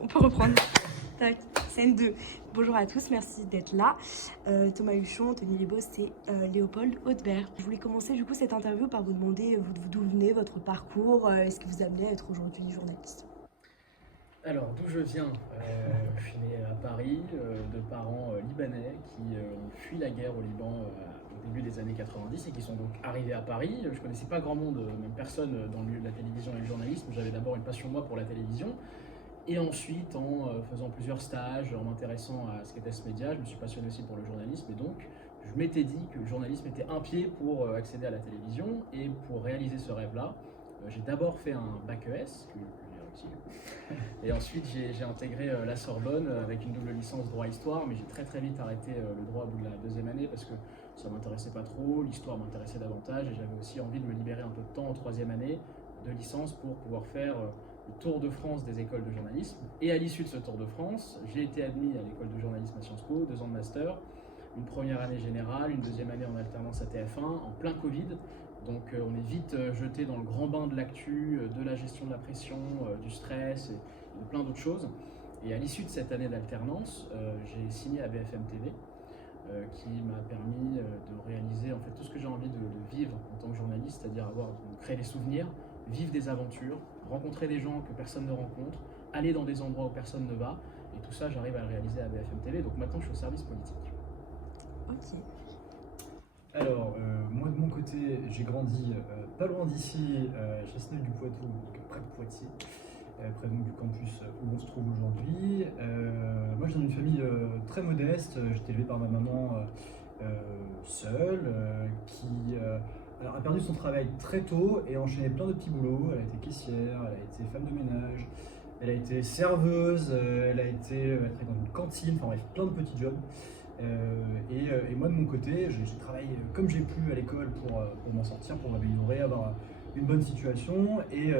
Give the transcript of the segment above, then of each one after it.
on peut reprendre. Tac, scène 2. Bonjour à tous, merci d'être là. Thomas Huchon, Tony Libos et Léopold Hautebert. Je voulais commencer du coup cette interview par vous demander d'où venez, votre parcours, est-ce que vous amenez à être aujourd'hui journaliste? Alors, d'où je viens, je suis né à Paris, de parents libanais qui ont fui la guerre au Liban au début des années 90 et qui sont donc arrivés à Paris. Je ne connaissais pas grand monde, même personne dans le milieu de la télévision et le journalisme. J'avais d'abord une passion moi pour la télévision. Et ensuite, en faisant plusieurs stages, en m'intéressant à ce qu'était ce média, je me suis passionné aussi pour le journalisme. Et donc, je m'étais dit que le journalisme était un pied pour accéder à la télévision. Et pour réaliser ce rêve-là, j'ai d'abord fait un bac ES, que j'ai réussi. Et ensuite, j'ai intégré la Sorbonne avec une double licence droit-histoire, mais j'ai très vite arrêté le droit au bout de la deuxième année parce que ça m'intéressait pas trop, l'histoire m'intéressait davantage et j'avais aussi envie de me libérer un peu de temps en troisième année de licence pour pouvoir faire le tour de France des écoles de journalisme. Et à l'issue de ce tour de France, j'ai été admis à l'école de journalisme à Sciences Po, 2 ans de master, une première année générale, une deuxième année en alternance à TF1, en plein Covid. Donc on est vite jeté dans le grand bain de l'actu, de la gestion de la pression, du stress et de plein d'autres choses. Et à l'issue de cette année d'alternance, j'ai signé à BFM TV, qui m'a permis de réaliser en fait tout ce que j'ai envie de vivre en tant que journaliste, c'est-à-dire créer des souvenirs, vivre des aventures, rencontrer des gens que personne ne rencontre, aller dans des endroits où personne ne va. Et tout ça, j'arrive à le réaliser à BFM TV. Donc maintenant, je suis au service politique. Ok. Alors, moi de mon côté, j'ai grandi pas loin d'ici, Chasseneuil-du-Poitou, donc près de Poitiers, près donc du campus où on se trouve aujourd'hui. Moi, je viens d'une famille très modeste. J'étais élevé par ma maman seule, qui alors, a perdu son travail très tôt et a enchaîné plein de petits boulots. Elle a été caissière, elle a été femme de ménage, elle a été serveuse, elle a travaillé dans une cantine, enfin bref, plein de petits jobs. Et moi de mon côté, j'ai travaillé comme j'ai pu à l'école pour m'en sortir, pour m'améliorer, avoir une bonne situation. Et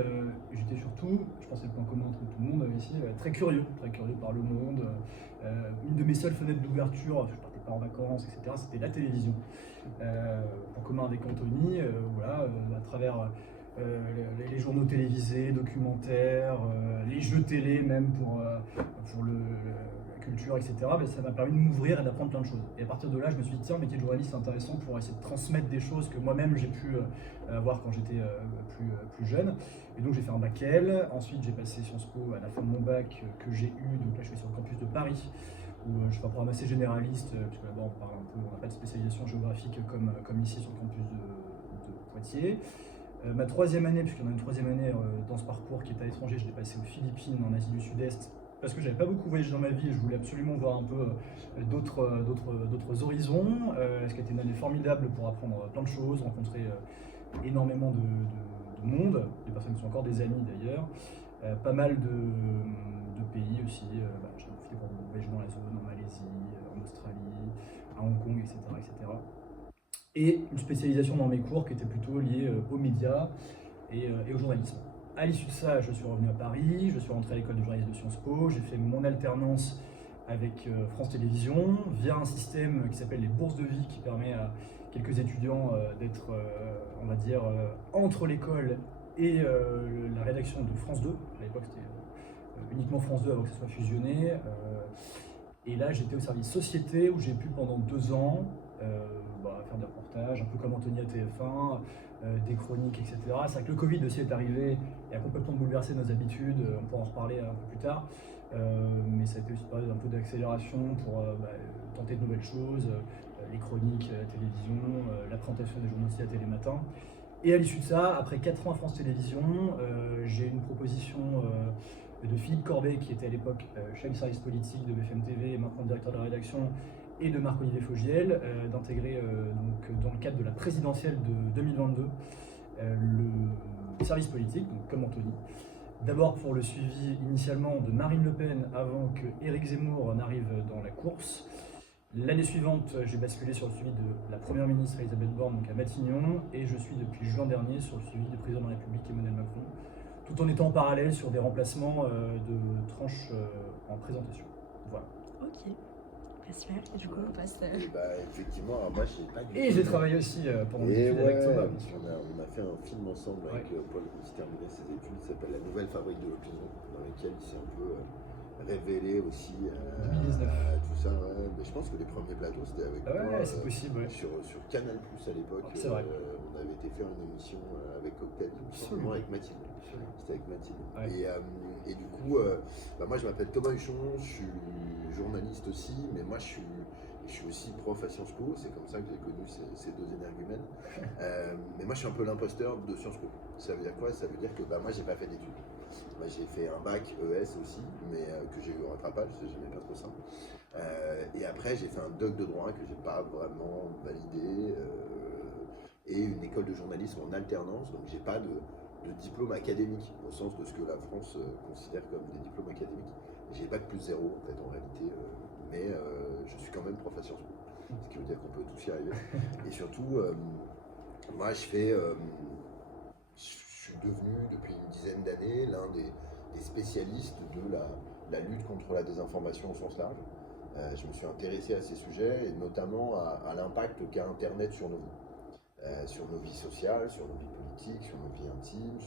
j'étais surtout, je pense que c'est le point commun entre tout le monde ici, très curieux par le monde. Une de mes seules fenêtres d'ouverture, je partais pas en vacances, etc., c'était la télévision. Point commun avec Anthony, voilà, à travers les journaux télévisés, documentaires, les jeux télé même pour la culture, etc. Ben, ça m'a permis de m'ouvrir et d'apprendre plein de choses. Et à partir de là, je me suis dit, tiens, le métier de journaliste, c'est intéressant pour essayer de transmettre des choses que moi-même j'ai pu avoir quand j'étais plus jeune. Et donc j'ai fait un bac L. Ensuite, j'ai passé Sciences Po à la fin de mon bac que j'ai eu. Donc là, je suis sur le campus de Paris, où je fais un programme assez généraliste, puisque là-bas, on n'a pas de spécialisation géographique comme ici sur le campus de Poitiers. Ma troisième année, puisqu'il y en a une troisième année dans ce parcours qui est à l'étranger, je l'ai passé aux Philippines, en Asie du Sud-Est, parce que j'avais pas beaucoup voyagé dans ma vie et je voulais absolument voir un peu d'autres horizons. Ce qui a été une année formidable pour apprendre plein de choses, rencontrer énormément de monde, des personnes qui sont encore des amis d'ailleurs, pas mal de pays aussi. J'ai profité pour voyager dans la zone, en Malaisie, en Australie, à Hong Kong, etc., etc. Et une spécialisation dans mes cours qui était plutôt liée aux médias et au journalisme. À l'issue de ça, je suis revenu à Paris, je suis rentré à l'école de journalisme de Sciences Po, j'ai fait mon alternance avec France Télévisions via un système qui s'appelle les bourses de vie qui permet à quelques étudiants d'être, on va dire, entre l'école et la rédaction de France 2. À l'époque, c'était uniquement France 2 avant que ça soit fusionné. Et là, j'étais au service société où j'ai pu pendant 2 ans faire des reportages, un peu comme Anthony à TF1, des chroniques, etc. C'est vrai que le Covid aussi est arrivé et a complètement bouleversé nos habitudes, on pourra en reparler un peu plus tard, mais ça a été aussi une période un peu d'accélération pour tenter de nouvelles choses, les chroniques à la télévision, la présentation des journaux aussi à Télématin. Et à l'issue de ça, après 4 ans à France Télévisions, j'ai une proposition de Philippe Corbet, qui était à l'époque chef du service politique de BFM TV et maintenant directeur de la rédaction, et de Marc-Olivier Fogiel, d'intégrer donc, dans le cadre de la présidentielle de 2022 le service politique, donc comme Anthony. D'abord pour le suivi initialement de Marine Le Pen avant que Éric Zemmour n'arrive dans la course. L'année suivante, j'ai basculé sur le suivi de la première ministre Elisabeth Borne, donc à Matignon, et je suis depuis juin dernier sur le suivi du président de la République Emmanuel Macron, tout en étant en parallèle sur des remplacements de tranches en présentation. Voilà. Ok. Super. Et du coup, on passe. Effectivement, alors moi j'ai pas du Et tout- j'ai travaillé aussi pendant mes études avec Thomas. Bien sûr. on a fait un film ensemble avec Paul qui terminait ses études, qui s'appelle La Nouvelle Fabrique de l'Opinion, dans lequel il s'est un peu révélé aussi 2019. tout ça. Ouais. Mais je pense que les premiers plateaux, c'était avec Ah moi. ouais, c'est possible, ouais. Sur Canal Plus à l'époque. C'est vrai. On avait été faire une émission avec Octavie, Absolument. avec Mathilde. Absolument. C'était avec Mathilde. Ouais. Et du coup, moi je m'appelle Thomas Huchon, je suis journaliste aussi, mais moi je suis aussi prof à Sciences Po, c'est comme ça que j'ai connu ces deux énergumènes. Mais moi je suis un peu l'imposteur de Sciences Po. Ça veut dire quoi? Ça veut dire que moi j'ai pas fait d'études. Moi j'ai fait un bac ES aussi, mais que j'ai eu au rattrapage, j'aimais pas trop ça. Et après j'ai fait un doc de droit que j'ai pas vraiment validé, et une école de journalisme en alternance, donc j'ai pas de diplôme académique au sens de ce que la France considère comme des diplômes académiques. J'ai bac plus 0 en fait en réalité, mais je suis quand même prof à Sciences Po, ce qui veut dire qu'on peut tous y arriver. Et surtout, moi je suis devenu depuis une dizaine d'années l'un des spécialistes de la lutte contre la désinformation au sens large. Je me suis intéressé à ces sujets et notamment à l'impact qu'a Internet sur nos vies. Sur nos vies sociales, sur nos vies politiques, sur nos vies intimes,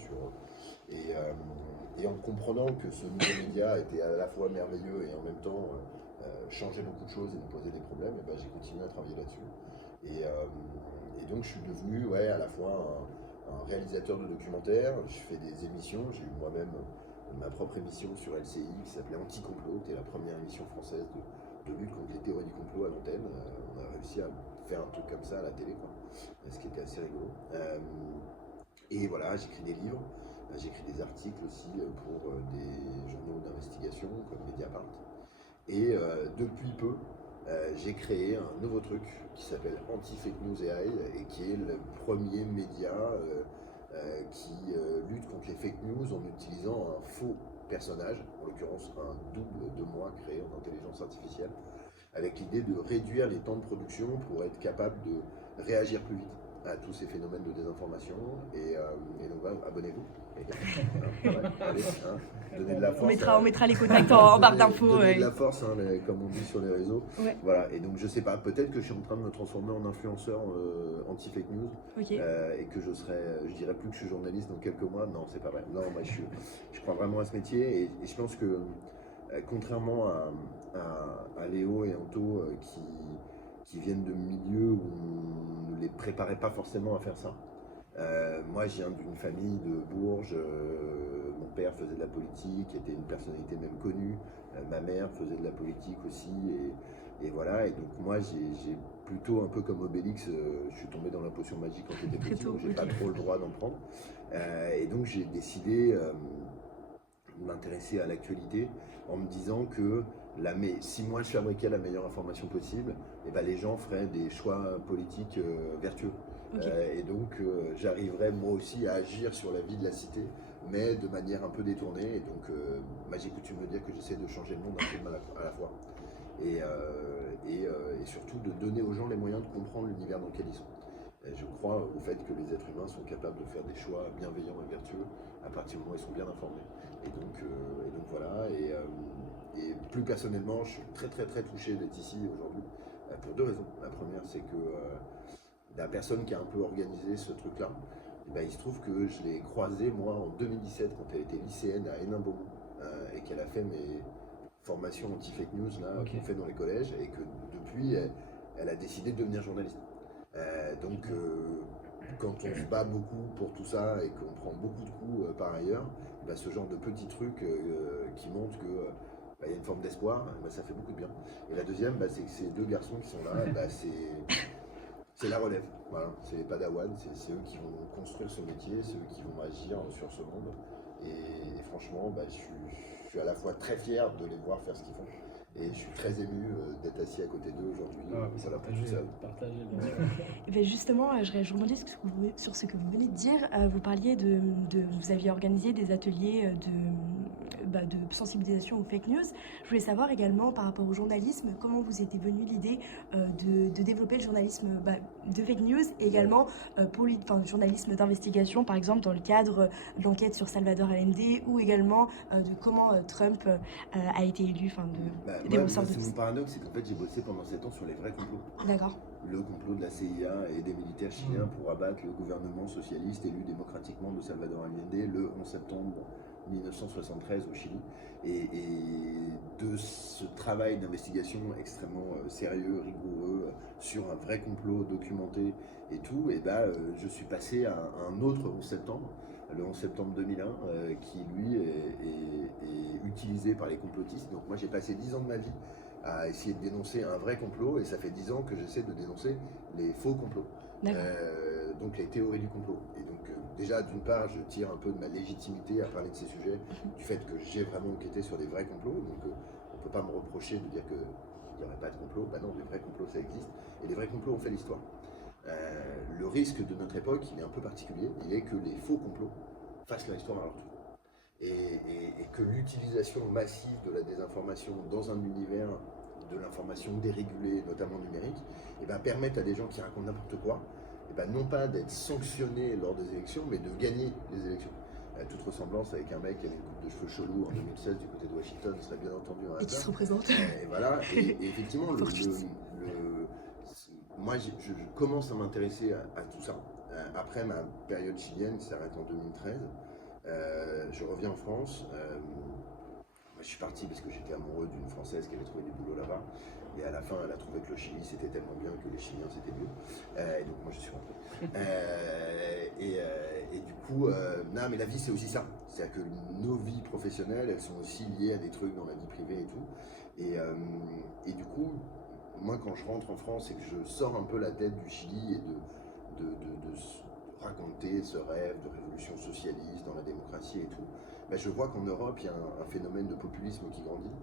et en comprenant que ce nouveau média était à la fois merveilleux et en même temps changeait beaucoup de choses et nous posait des problèmes, et j'ai continué à travailler là-dessus. Et donc je suis devenu à la fois un réalisateur de documentaires, je fais des émissions, j'ai eu moi-même ma propre émission sur LCI qui s'appelait Anti-Complot, qui était la première émission française de lutte contre les théories du complot à l'antenne. On a réussi à faire un truc comme ça à la télé, quoi. Ce qui était assez rigolo. Et voilà, j'écris des livres, j'écris des articles aussi pour des journaux d'investigation comme Mediapart. Et depuis peu, j'ai créé un nouveau truc qui s'appelle Anti-Fake News AI et qui est le premier média qui lutte contre les fake news en utilisant un faux personnage, en l'occurrence un double de moi créé en intelligence artificielle, avec l'idée de réduire les temps de production pour être capable de réagir plus vite à tous ces phénomènes de désinformation. Et donc abonnez-vous. Allez, donnez de la force. On mettra les contacts en barre d'infos. Donnez de la force, comme on dit sur les réseaux. Ouais. Voilà. Et donc je sais pas, peut-être que je suis en train de me transformer en influenceur anti-fake news. Okay. Et que je dirais plus que je suis journaliste dans quelques mois. Non, c'est pas vrai. Non, moi je crois vraiment à ce métier et je pense que contrairement à Léo et Anto qui viennent de milieux où on ne les préparait pas forcément à faire ça. Moi, je viens d'une famille de Bourges. Mon père faisait de la politique, était une personnalité même connue. Ma mère faisait de la politique aussi. Et voilà. Et donc, moi, j'ai plutôt un peu comme Obélix, je suis tombé dans la potion magique quand j'étais petit, donc j'ai pas trop le droit d'en prendre. Et donc, j'ai décidé de m'intéresser à l'actualité en me disant que si moi je fabriquais la meilleure information possible, les gens feraient des choix politiques vertueux. Okay. Et donc j'arriverais moi aussi à agir sur la vie de la cité, mais de manière un peu détournée. Et donc j'ai coutume de dire que j'essaie de changer le monde un peu à la fois. Et surtout de donner aux gens les moyens de comprendre l'univers dans lequel ils sont. Et je crois au fait que les êtres humains sont capables de faire des choix bienveillants et vertueux à partir du moment où ils sont bien informés. Et donc voilà. Et plus personnellement, je suis très très très touché d'être ici aujourd'hui pour deux raisons. La première, c'est que la personne qui a un peu organisé ce truc-là, il se trouve que je l'ai croisée moi en 2017 quand elle était lycéenne à Hénin-Beaumont et qu'elle a fait mes formations anti-fake news là, qu'on fait dans les collèges, et que depuis elle a décidé de devenir journaliste. Quand on se bat beaucoup pour tout ça et qu'on prend beaucoup de coups par ailleurs, ce genre de petits trucs qui montrent que il y a une forme d'espoir, ça fait beaucoup de bien. Et la deuxième, c'est que ces deux garçons qui sont là, c'est la relève. Voilà, c'est les padawans, c'est eux qui vont construire ce métier, c'est eux qui vont agir sur ce monde. Et franchement, je suis à la fois très fier de les voir faire ce qu'ils font. Et je suis très ému d'être assis à côté d'eux aujourd'hui. Voilà, partager. Et justement, je rebondis sur ce que vous venez de dire. Vous parliez vous aviez organisé des ateliers de sensibilisation aux fake news. Je voulais savoir également par rapport au journalisme, comment vous était venue l'idée de développer le journalisme de fake news et également le journalisme d'investigation, par exemple dans le cadre de l'enquête sur Salvador Allende ou également de comment Trump a été élu. C'est mon paradoxe, c'est qu'en fait j'ai bossé pendant 7 ans sur les vrais complots. D'accord. Le complot de la CIA et des militaires chiliens pour abattre le gouvernement socialiste élu démocratiquement de Salvador Allende le 11 septembre 1973 au Chili. Et de ce travail d'investigation extrêmement sérieux, rigoureux, sur un vrai complot documenté et tout, et je suis passé à un autre 11 septembre, le 11 septembre 2001, qui lui est utilisé par les complotistes. Donc moi j'ai passé 10 ans de ma vie à essayer de dénoncer un vrai complot, et ça fait 10 ans que j'essaie de dénoncer les faux complots, donc les théories du complot. Et donc déjà d'une part je tire un peu de ma légitimité à parler de ces sujets, du fait que j'ai vraiment enquêté sur des vrais complots, donc on ne peut pas me reprocher de dire qu'il n'y aurait pas de complot. Bah non, des vrais complots ça existe, et les vrais complots ont fait l'histoire. Le risque de notre époque, il est un peu particulier, il est que les faux complots fassent leur histoire à leur tour. Et que l'utilisation massive de la désinformation dans un univers de l'information dérégulée, notamment numérique, permettent à des gens qui racontent n'importe quoi, non pas d'être sanctionnés lors des élections, mais de gagner les élections. Toute ressemblance avec un mec qui avait une coupe de cheveux chelou en 2016 du côté de Washington serait bien entendu un Et qui se représente. Et voilà, et effectivement, moi je commence à m'intéresser à tout ça. Après ma période chilienne qui s'arrête en 2013, je reviens en France. Je suis parti parce que j'étais amoureux d'une Française qui avait trouvé du boulot là-bas. Et à la fin, elle a trouvé que le Chili c'était tellement bien que les Chiliens c'était mieux. Et donc moi je suis rentré. Et du coup, non mais la vie c'est aussi ça. C'est-à-dire que nos vies professionnelles, elles sont aussi liées à des trucs dans la vie privée et tout. Et du coup, moi quand je rentre en France et que je sors un peu la tête du Chili et de raconter ce rêve de révolution socialiste dans la démocratie et tout, je vois qu'en Europe, il y a un phénomène de populisme qui grandit,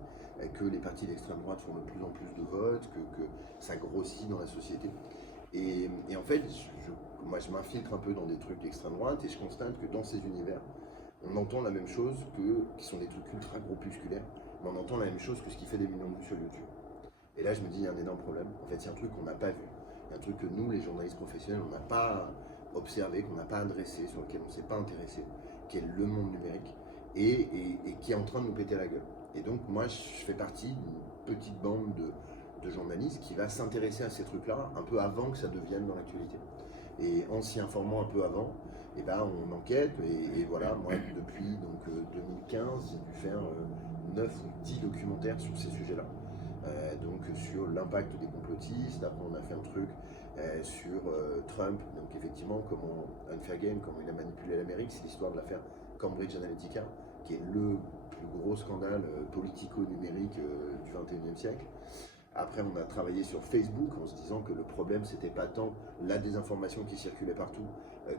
que les partis d'extrême droite font de plus en plus de votes, que ça grossit dans la société. Et en fait, moi je m'infiltre un peu dans des trucs d'extrême droite et je constate que dans ces univers, on entend la même chose qui sont des trucs ultra groupusculaires, mais on entend la même chose que ce qui fait des millions de vues sur YouTube. Et là, je me dis, il y a un énorme problème. En fait, c'est un truc qu'on n'a pas vu. Il y a un truc que nous, les journalistes professionnels, on n'a pas observé, qu'on n'a pas adressé, sur lequel on ne s'est pas intéressé, qui est le monde numérique, et qui est en train de nous péter la gueule. Et donc, moi, je fais partie d'une petite bande de journalistes qui va s'intéresser à ces trucs-là un peu avant que ça devienne dans l'actualité. Et en s'y informant un peu avant, on enquête, et voilà, moi, depuis 2015, j'ai dû faire 9 ou 10 documentaires sur ces sujets-là. Donc sur l'impact des complotistes. Après on a fait un truc sur Trump, donc effectivement comment Unfair Game, comment il a manipulé l'Amérique. C'est l'histoire de l'affaire Cambridge Analytica, qui est le plus gros scandale politico-numérique du 21e siècle. Après on a travaillé sur Facebook en se disant que le problème c'était pas tant la désinformation qui circulait partout,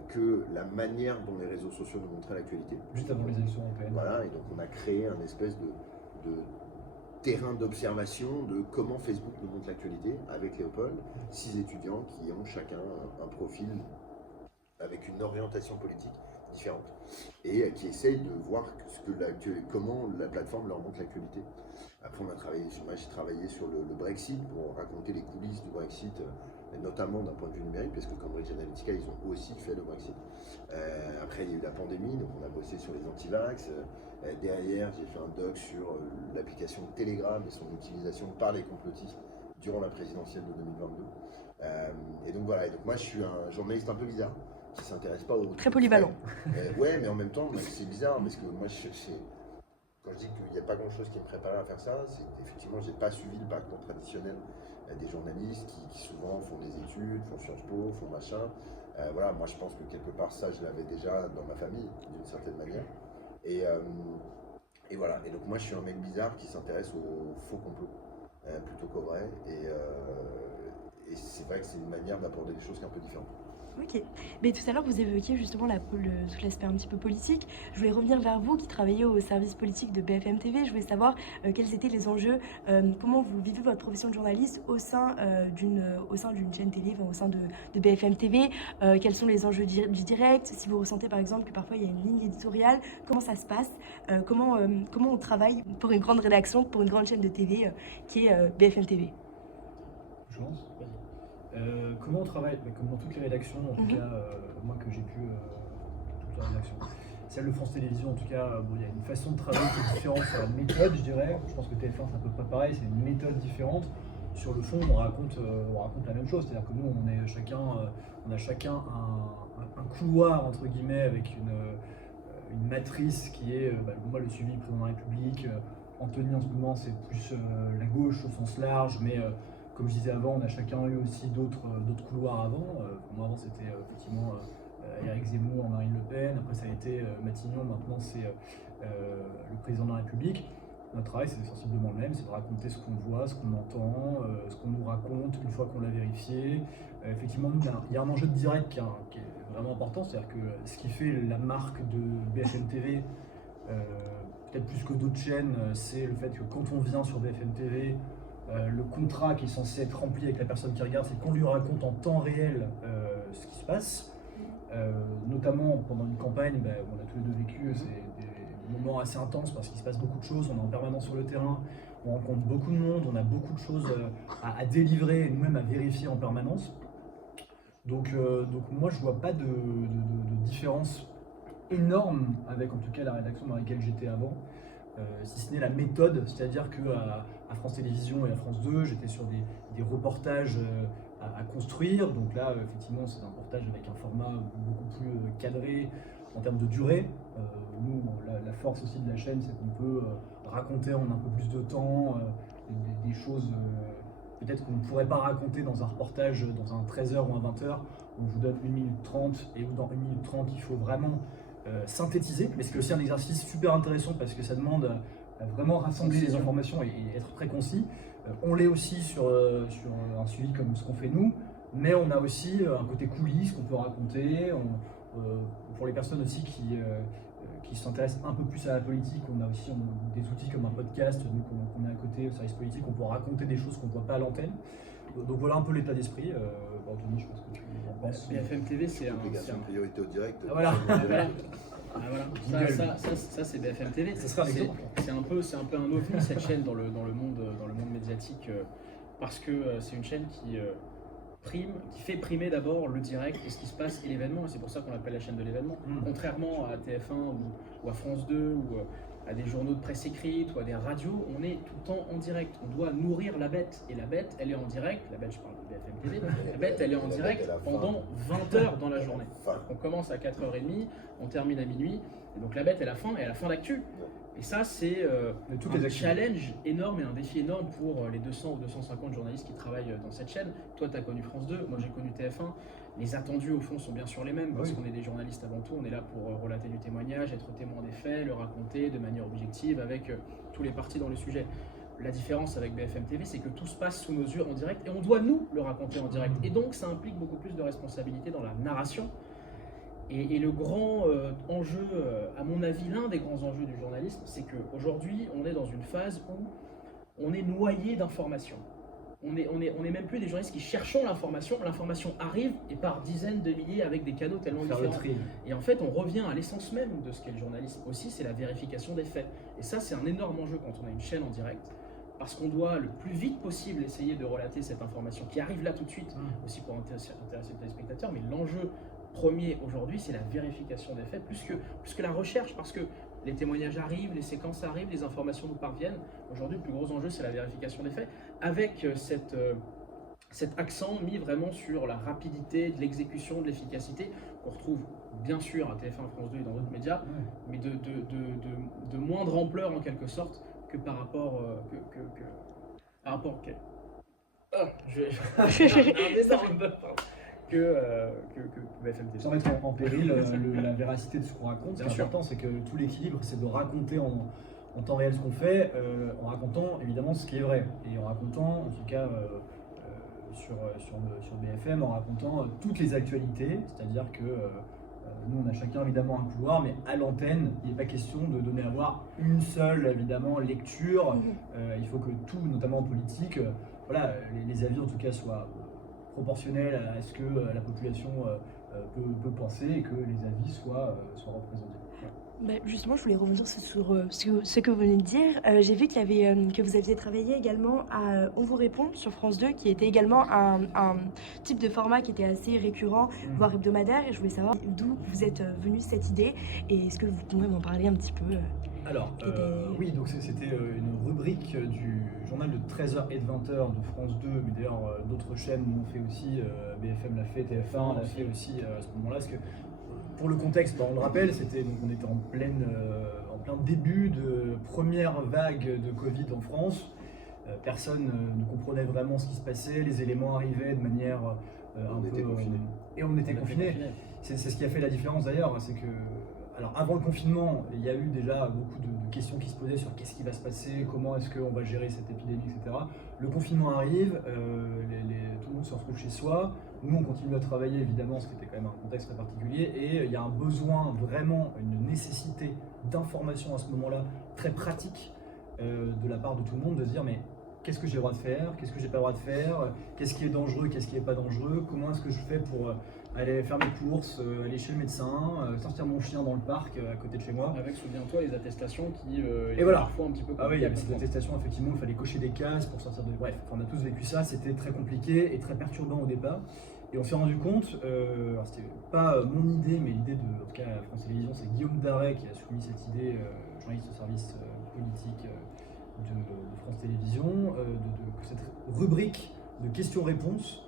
que la manière dont les réseaux sociaux nous montraient l'actualité. Juste avant les élections européennes. Voilà, et donc on a créé un espèce de terrain d'observation de comment Facebook nous montre l'actualité avec Léopold, 6 étudiants qui ont chacun un profil avec une orientation politique différente et qui essayent de voir comment la plateforme leur montre l'actualité. Après moi j'ai travaillé sur le Brexit pour raconter les coulisses du Brexit, notamment d'un point de vue numérique, parce que Cambridge Analytica ils ont aussi fait le Brexit. Après il y a eu la pandémie, donc on a bossé sur les antivax. Derrière, j'ai fait un doc sur l'application Telegram et son utilisation par les complotistes durant la présidentielle de 2022. Et donc voilà, et donc moi je suis un journaliste un peu bizarre, qui ne s'intéresse pas aux... Très polyvalent. Ouais, mais en même temps, c'est bizarre, parce que moi, quand je dis qu'il n'y a pas grand-chose qui me préparait à faire ça, c'est effectivement, je n'ai pas suivi le parcours traditionnel des journalistes qui souvent font des études, font Sciences Po, font machin. Voilà, moi je pense que quelque part ça, je l'avais déjà dans ma famille, d'une certaine manière. Et voilà, et donc moi je suis un mec bizarre qui s'intéresse aux faux complots plutôt qu'aux vrais, et c'est vrai que c'est une manière d'aborder les choses qui est un peu différente. Ok, mais tout à l'heure vous évoquiez justement tout l'aspect un petit peu politique. Je voulais revenir vers vous qui travaillez au service politique de BFM TV. Je voulais savoir quels étaient les enjeux, comment vous vivez votre profession de journaliste au sein d'une chaîne télé, enfin, au sein de BFM TV. Quels sont les enjeux du direct? Si vous ressentez par exemple que parfois il y a une ligne éditoriale, comment ça se passe? Comment on travaille pour une grande rédaction, pour une grande chaîne de TV qui est BFM TV? Je pense. Comment on travaille? Comme dans toutes les rédactions, en tout cas, moi que j'ai pu toutes les rédactions. Celle de France Télévisions, en tout cas, il y a une façon de travailler qui est différente sur la méthode, je dirais. Je pense que TF1 c'est à peu près pareil, c'est une méthode différente. Sur le fond, on raconte la même chose, c'est-à-dire que nous, on a chacun un couloir entre guillemets avec une matrice qui est moi, le suivi du président de la République. Anthony, en ce moment, c'est plus la gauche au sens large, mais comme je disais avant, on a chacun eu aussi d'autres couloirs avant. Pour moi, avant, c'était effectivement Éric Zemmour, Marine Le Pen. Après, ça a été Matignon. Maintenant, c'est le président de la République. Notre travail, c'est sensiblement le même, c'est de raconter ce qu'on voit, ce qu'on entend, ce qu'on nous raconte une fois qu'on l'a vérifié. Effectivement, nous, il y a un enjeu de direct qui est vraiment important, c'est-à-dire que ce qui fait la marque de BFM TV, peut-être plus que d'autres chaînes, c'est le fait que quand on vient sur BFM TV, le contrat qui est censé être rempli avec la personne qui regarde, c'est qu'on lui raconte en temps réel ce qui se passe. Notamment pendant une campagne, on a tous les deux vécu, c'est des moments assez intenses parce qu'il se passe beaucoup de choses, on est en permanence sur le terrain, on rencontre beaucoup de monde, on a beaucoup de choses à délivrer et nous-mêmes à vérifier en permanence. Donc moi je vois pas de différence énorme avec en tout cas la rédaction dans laquelle j'étais avant, si ce n'est la méthode, c'est-à-dire qu'à France Télévisions et à France 2, j'étais sur des reportages à construire, donc là effectivement c'est un reportage avec un format beaucoup plus cadré en termes de durée. Nous, la force aussi de la chaîne, c'est qu'on peut raconter en un peu plus de temps des choses peut-être qu'on ne pourrait pas raconter dans un reportage, dans un 13h ou un 20h, on vous donne 1 minute 30 et où dans 1 minute 30 il faut vraiment synthétiser, mais c'est aussi un exercice super intéressant parce que ça demande à vraiment rassembler les informations et être très concis. On l'est aussi sur un suivi comme ce qu'on fait nous, mais on a aussi un côté coulisses qu'on peut raconter. Pour les personnes aussi qui s'intéressent un peu plus à la politique, on a aussi des outils comme un podcast, nous qu'on a à côté au service politique, on peut raconter des choses qu'on ne voit pas à l'antenne. Donc voilà un peu l'état d'esprit. Anthony, je pense que tu en penses. BFM TV, c'est un priorité au direct. Ah, voilà. Ça c'est BFM TV. Ça sera l'exemple. C'est un peu un ovni cette chaîne dans le monde médiatique parce que c'est une chaîne qui fait primer d'abord le direct et ce qui se passe et l'événement, et c'est pour ça qu'on l'appelle la chaîne de l'événement. Contrairement à TF1 ou à France 2 ou à des journaux de presse écrite ou à des radios, on est tout le temps en direct. On doit nourrir la bête, et la bête, elle est en direct. La bête, je parle de BFM TV. La bête, elle est en direct pendant 20 heures dans la journée. On commence à 4h30, on termine à minuit, et donc la bête, elle a faim, et elle a faim d'actu. Et ça, c'est un challenge énorme et un défi énorme pour les 200 ou 250 journalistes qui travaillent dans cette chaîne. Toi, tu as connu France 2, moi j'ai connu TF1. Les attendus, au fond, sont bien sûr les mêmes, parce qu'on est des journalistes avant tout. On est là pour relater du témoignage, être témoin des faits, le raconter de manière objective avec tous les partis dans le sujet. La différence avec BFM TV, c'est que tout se passe sous nos yeux en direct, et on doit nous le raconter en direct. Et donc, ça implique beaucoup plus de responsabilité dans la narration. Et le grand enjeu, à mon avis, l'un des grands enjeux du journalisme, c'est qu'aujourd'hui, on est dans une phase où on est noyé d'informations. On est même plus des journalistes qui cherchons l'information. L'information arrive et par dizaines de milliers avec des canaux tellement différents. Et en fait, on revient à l'essence même de ce qu'est le journalisme aussi, c'est la vérification des faits. Et ça, c'est un énorme enjeu quand on a une chaîne en direct, parce qu'on doit le plus vite possible essayer de relater cette information qui arrive là tout de suite, aussi pour intéresser le téléspectateur. Mais l'enjeu premier aujourd'hui, c'est la vérification des faits, plus que la recherche, parce que les témoignages arrivent, les séquences arrivent, les informations nous parviennent. Aujourd'hui, le plus gros enjeu, c'est la vérification des faits, avec cet accent mis vraiment sur la rapidité de l'exécution, de l'efficacité, qu'on retrouve bien sûr à TF1, France 2 et dans d'autres médias, mais de moindre ampleur en quelque sorte que par rapport que BFM TV. Sans mettre en péril la véracité de ce qu'on raconte, ce qui est important, c'est que tout l'équilibre, c'est de raconter en temps réel ce qu'on fait, en racontant évidemment ce qui est vrai, et en racontant, en tout cas sur BFM, en racontant toutes les actualités, c'est-à-dire que nous on a chacun évidemment un couloir, mais à l'antenne, il n'est pas question de donner à voir une seule évidemment lecture, il faut que tout, notamment en politique, voilà, les avis en tout cas soient proportionnel à ce que la population peut penser et que les avis soient représentés. Justement, je voulais revenir sur ce que vous venez de dire. J'ai vu que vous aviez travaillé également à On vous répond sur France 2, qui était également un type de format qui était assez récurrent, voire hebdomadaire. Et je voulais savoir d'où vous êtes venu cette idée et est-ce que vous pourriez m'en parler un petit peu Alors, oui, donc c'était une rubrique du journal de 13h et de 20h de France 2, mais d'ailleurs d'autres chaînes l'ont fait aussi, BFM l'a fait, TF1 l'a fait aussi à ce moment-là, parce que pour le contexte, on le rappelle, on était en plein début de première vague de Covid en France. Personne ne comprenait vraiment ce qui se passait, les éléments arrivaient de manière On était confinés. et on était confinés. C'est ce qui a fait la différence d'ailleurs, c'est que alors avant le confinement, il y a eu déjà beaucoup de questions qui se posaient sur qu'est-ce qui va se passer, comment est-ce qu'on va gérer cette épidémie, etc. Le confinement arrive, tout le monde se retrouve chez soi. Nous, on continue à travailler, évidemment, ce qui était quand même un contexte très particulier, et il y a un besoin, vraiment, une nécessité d'information à ce moment-là, très pratique, de la part de tout le monde, de se dire, mais qu'est-ce que j'ai le droit de faire, qu'est-ce que j'ai pas le droit de faire, qu'est-ce qui est dangereux, qu'est-ce qui n'est pas dangereux, comment est-ce que je fais pour aller faire mes courses, aller chez le médecin, sortir mon chien dans le parc à côté de chez moi. Avec, souviens-toi, les attestations qui et voilà. parfois un petit peu Ah oui, il y avait compliquées cette attestation, effectivement, il fallait cocher des cases pour sortir de... Bref, on a tous vécu ça, c'était très compliqué et très perturbant au départ. Et on s'est rendu compte, alors c'était pas mon idée, mais l'idée de, en tout cas, France Télévisions, c'est Guillaume Darret qui a soumis cette idée, journaliste au service politique de France Télévisions, que cette rubrique de questions-réponses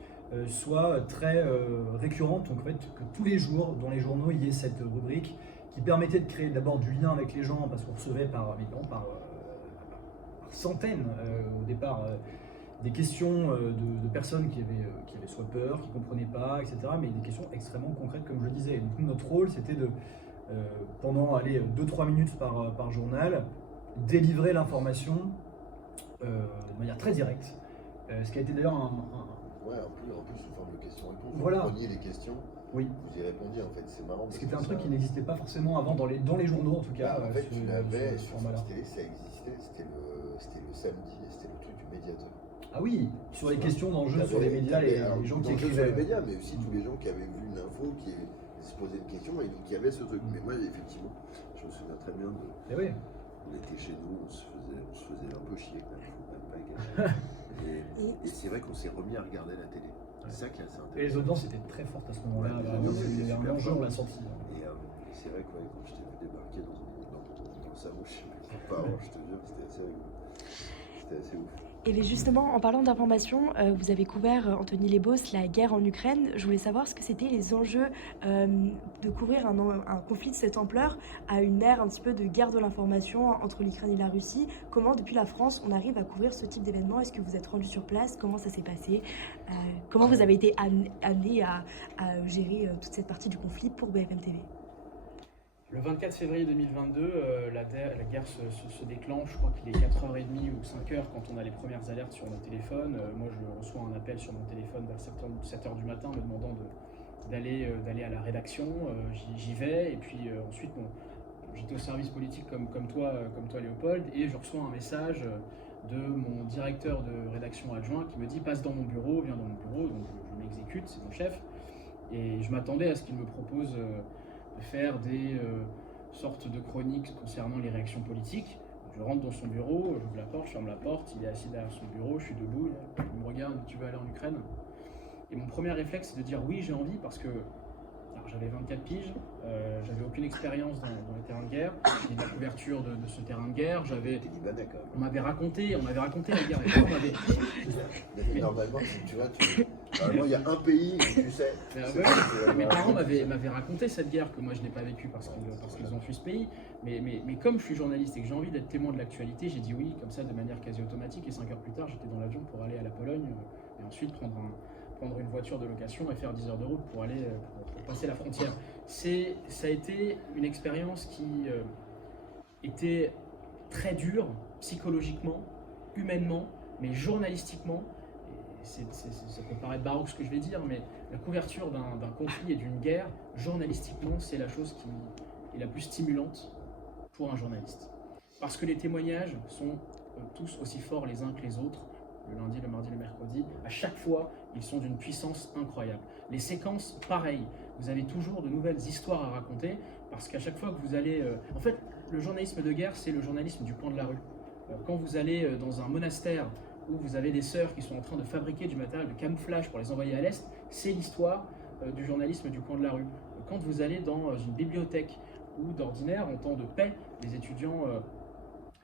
soit très récurrente, donc en fait que tous les jours dans les journaux il y ait cette rubrique qui permettait de créer d'abord du lien avec les gens, parce qu'on recevait par centaines au départ des questions de personnes qui avaient soit peur, qui ne comprenaient pas, etc., mais des questions extrêmement concrètes comme je le disais. Et donc nous, notre rôle c'était de, pendant 2-3 minutes par journal, délivrer l'information de manière très directe, ce qui a été d'ailleurs Ouais, en plus sous forme de questions-réponses. Voilà. Vous preniez les questions, oui. vous y répondiez en fait, c'est marrant. Ce qui était un truc qui n'existait pas forcément avant dans les journaux en tout cas. En fait, tu l'avais ce sur format-là. France Télé, ça existait, c'était le samedi, et c'était le truc du médiateur. Ah oui, sur les questions d'enjeux sur les médias, les gens qui sur les écrivaient. médias, mais aussi tous les gens qui avaient vu une info, qui se posaient une question et qui avaient ce truc. Mais moi, effectivement, je me souviens très bien de. Eh oui. On était chez nous, on se faisait un peu chier quand même, faut même pas égaler. Et c'est vrai qu'on s'est remis à regarder la télé. C'est ça qui est assez intéressant. Et les audiences étaient très fortes à ce moment-là. Ouais, Il y avait un enjeu, on l'a senti. Et c'est vrai que quand je t'ai vu débarquer dans le salon chez mes parents, je te jure, c'était assez rigolo. C'était assez ouf. Et justement, en parlant d'information, vous avez couvert, Anthony Lebos, la guerre en Ukraine. Je voulais savoir ce que c'était les enjeux de couvrir un conflit de cette ampleur à une ère un petit peu de guerre de l'information entre l'Ukraine et la Russie. Comment, depuis la France, on arrive à couvrir ce type d'événement? Est-ce que vous êtes rendu sur place? Comment ça s'est passé? Comment vous avez été amené à gérer toute cette partie du conflit pour BFM TV? Le 24 février 2022, la guerre se déclenche, je crois qu'il est 4h30 ou 5h quand on a les premières alertes sur nos téléphones. Moi je reçois un appel sur mon téléphone vers 7h du matin me demandant d'aller à la rédaction. J'y vais et puis ensuite j'étais au service politique comme toi Léopold, et je reçois un message de mon directeur de rédaction adjoint qui me dit passe dans mon bureau, viens dans mon bureau, donc je m'exécute, c'est mon chef. Et je m'attendais à ce qu'il me propose de faire des sortes de chroniques concernant les réactions politiques. Je rentre dans son bureau, j'ouvre la porte, je ferme la porte, il est assis derrière son bureau, je suis debout, il me regarde, tu veux aller en Ukraine? Et mon premier réflexe c'est de dire oui, j'ai envie, parce que j'avais 24 piges, j'avais aucune expérience dans les terrains de guerre, j'ai la couverture de ce terrain de guerre, T'es libanais quand même. on m'avait raconté la guerre. Mais normalement, tu vois, normalement, il y a un pays, tu sais. Mes parents m'avaient raconté cette guerre que moi je n'ai pas vécue parce qu'ils ont fui ce pays. Mais comme je suis journaliste et que j'ai envie d'être témoin de l'actualité, j'ai dit oui, comme ça, de manière quasi automatique. Et 5 heures plus tard, j'étais dans l'avion pour aller à la Pologne et ensuite prendre une voiture de location et faire 10 heures de route pour passer la frontière. Ça a été une expérience qui était très dure psychologiquement, humainement, mais journalistiquement. Ça peut paraître baroque ce que je vais dire, mais la couverture d'un conflit et d'une guerre, journalistiquement, c'est la chose qui est la plus stimulante pour un journaliste. Parce que les témoignages sont tous aussi forts les uns que les autres, le lundi, le mardi, le mercredi. À chaque fois, ils sont d'une puissance incroyable. Les séquences, pareil. Vous avez toujours de nouvelles histoires à raconter, parce qu'à chaque fois que vous allez... En fait, le journalisme de guerre, c'est le journalisme du coin de la rue. Quand vous allez dans un monastère où vous avez des sœurs qui sont en train de fabriquer du matériel de camouflage pour les envoyer à l'Est, c'est l'histoire du journalisme du coin de la rue. Quand vous allez dans une bibliothèque où d'ordinaire, en temps de paix, les étudiants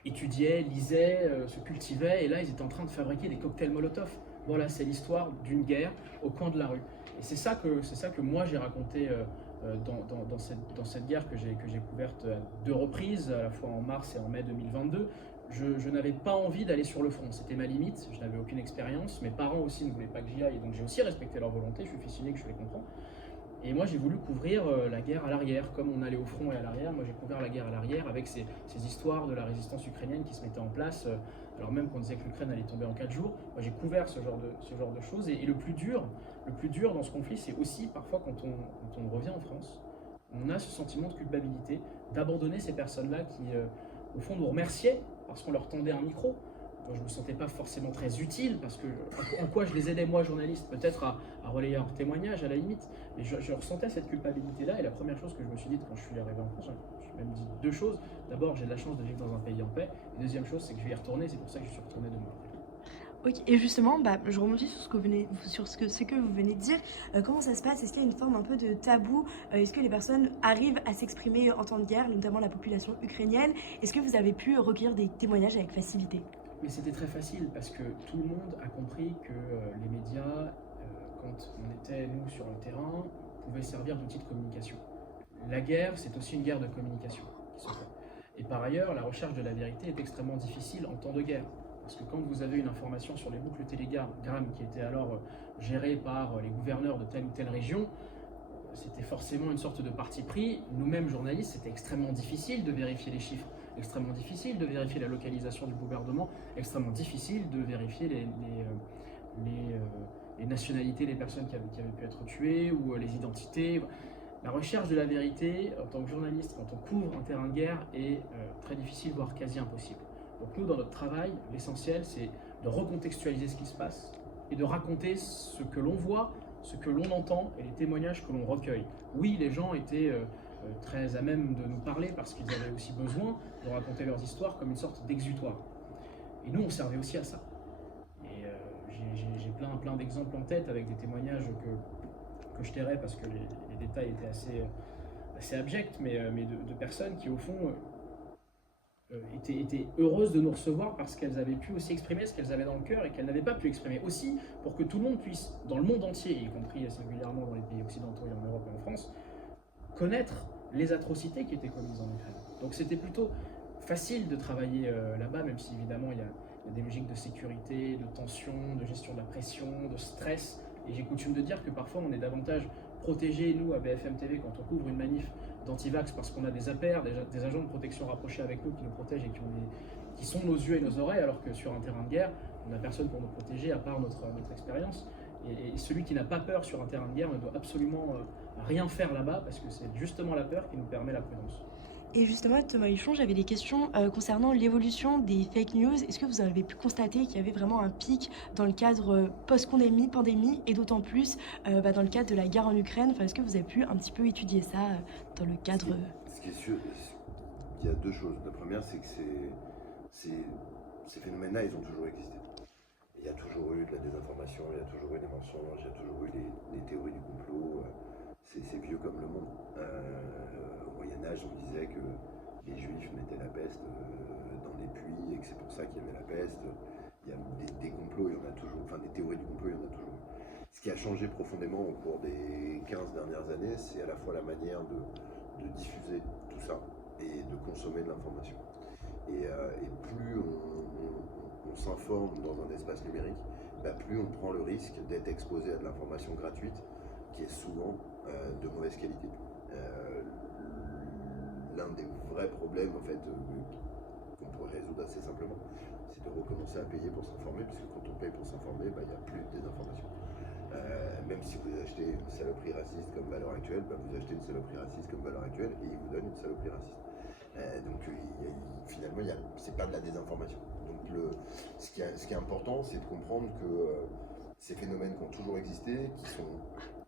étudiaient, lisaient, se cultivaient, et là ils étaient en train de fabriquer des cocktails Molotov. Voilà, c'est l'histoire d'une guerre au coin de la rue. Et c'est ça que moi j'ai raconté dans cette guerre que j'ai couverte à 2 reprises, à la fois en mars et en mai 2022, je n'avais pas envie d'aller sur le front. C'était ma limite, je n'avais aucune expérience. Mes parents aussi ne voulaient pas que j'y aille, donc j'ai aussi respecté leur volonté. Je suis fils unique, je les comprends. Et moi, j'ai voulu couvrir la guerre à l'arrière. Comme on allait au front et à l'arrière, moi j'ai couvert la guerre à l'arrière avec ces histoires de la résistance ukrainienne qui se mettaient en place. Alors même qu'on disait que l'Ukraine allait tomber en 4 jours, moi j'ai couvert ce genre de choses. Et le plus dur dans ce conflit, c'est aussi parfois quand on revient en France, on a ce sentiment de culpabilité, d'abandonner ces personnes-là qui, au fond, nous remerciaient parce qu'on leur tendait un micro. Moi, je ne me sentais pas forcément très utile parce que en quoi je les aidais, moi, journaliste, peut-être à relayer leur témoignage à la limite. Mais je ressentais cette culpabilité-là. Et la première chose que je me suis dite quand je suis arrivé en France, je me suis même dit 2 choses. D'abord, j'ai de la chance de vivre dans un pays en paix. Et deuxième chose, c'est que je vais y retourner. C'est pour ça que je suis retourné 2 mois après. Ok, et justement, je rebondis sur ce que vous venez de dire. Comment ça se passe? Est-ce qu'il y a une forme un peu de tabou? Est-ce que les personnes arrivent à s'exprimer en temps de guerre, notamment la population ukrainienne? Est-ce que vous avez pu recueillir des témoignages avec facilité? Mais c'était très facile parce que tout le monde a compris que les médias, quand on était, nous, sur le terrain, pouvaient servir d'outil de communication. La guerre, c'est aussi une guerre de communication qui se fait. Et par ailleurs, la recherche de la vérité est extrêmement difficile en temps de guerre. Parce que quand vous avez une information sur les boucles Telegram qui étaient alors gérées par les gouverneurs de telle ou telle région, c'était forcément une sorte de parti pris. Nous-mêmes, journalistes, c'était extrêmement difficile de vérifier les chiffres, extrêmement difficile de vérifier la localisation du gouvernement, extrêmement difficile de vérifier les nationalités des personnes qui avaient pu être tuées ou les identités. La recherche de la vérité, en tant que journaliste, quand on couvre un terrain de guerre, est très difficile, voire quasi impossible. Donc nous, dans notre travail, l'essentiel, c'est de recontextualiser ce qui se passe et de raconter ce que l'on voit, ce que l'on entend et les témoignages que l'on recueille. Oui, les gens étaient très à même de nous parler parce qu'ils avaient aussi besoin de raconter leurs histoires comme une sorte d'exutoire. Et nous, on servait aussi à ça. Et j'ai plein d'exemples en tête avec des témoignages que je tairais parce que les détails étaient assez abjects, mais de personnes qui, au fond, étaient heureuses de nous recevoir parce qu'elles avaient pu aussi exprimer ce qu'elles avaient dans le cœur et qu'elles n'avaient pas pu exprimer. Aussi, pour que tout le monde puisse, dans le monde entier, y compris singulièrement dans les pays occidentaux et en Europe et en France, connaître les atrocités qui étaient commises en Ukraine. Donc c'était plutôt facile de travailler là-bas, même si évidemment il y a des logiques de sécurité, de tension, de gestion de la pression, de stress. Et j'ai coutume de dire que parfois on est davantage protégés, nous, à BFM TV, quand on couvre une manif d'antivax, parce qu'on a des APR, des agents de protection rapprochés avec nous qui nous protègent et qui sont nos yeux et nos oreilles, alors que sur un terrain de guerre, on n'a personne pour nous protéger à part notre expérience. Et celui qui n'a pas peur sur un terrain de guerre ne doit absolument rien faire là-bas, parce que c'est justement la peur qui nous permet la prudence. Et justement, Thomas Huchon, j'avais des questions concernant l'évolution des fake news. Est-ce que vous avez pu constater qu'il y avait vraiment un pic dans le cadre post-pandémie, et d'autant plus dans le cadre de la guerre en Ukraine? Est-ce que vous avez pu un petit peu étudier ça dans le cadre... Ce qui est sûr, il y a 2 choses. La première, c'est que ces phénomènes-là, ils ont toujours existé. Il y a toujours eu de la désinformation, il y a toujours eu des mensonges, il y a toujours eu des théories du complot. C'est vieux comme le monde. Au Moyen-Âge, on disait que les Juifs mettaient la peste dans les puits et que c'est pour ça qu'il y avait la peste. Il y a des complots, il y en a toujours, enfin des théories du complot, il y en a toujours. Ce qui a changé profondément au cours des 15 dernières années, c'est à la fois la manière de diffuser tout ça et de consommer de l'information. Et plus on s'informe dans un espace numérique, plus on prend le risque d'être exposé à de l'information gratuite qui est souvent de mauvaise qualité. L'un des vrais problèmes en fait, qu'on pourrait résoudre assez simplement, c'est de recommencer à payer pour s'informer, puisque quand on paye pour s'informer, il n'y a plus de désinformation. Même si vous achetez une saloperie raciste comme valeur actuelle, vous achetez une saloperie raciste comme valeur actuelle et il vous donne une saloperie raciste. Donc finalement, c'est pas de la désinformation. Donc ce qui est important, c'est de comprendre que ces phénomènes qui ont toujours existé, qui sont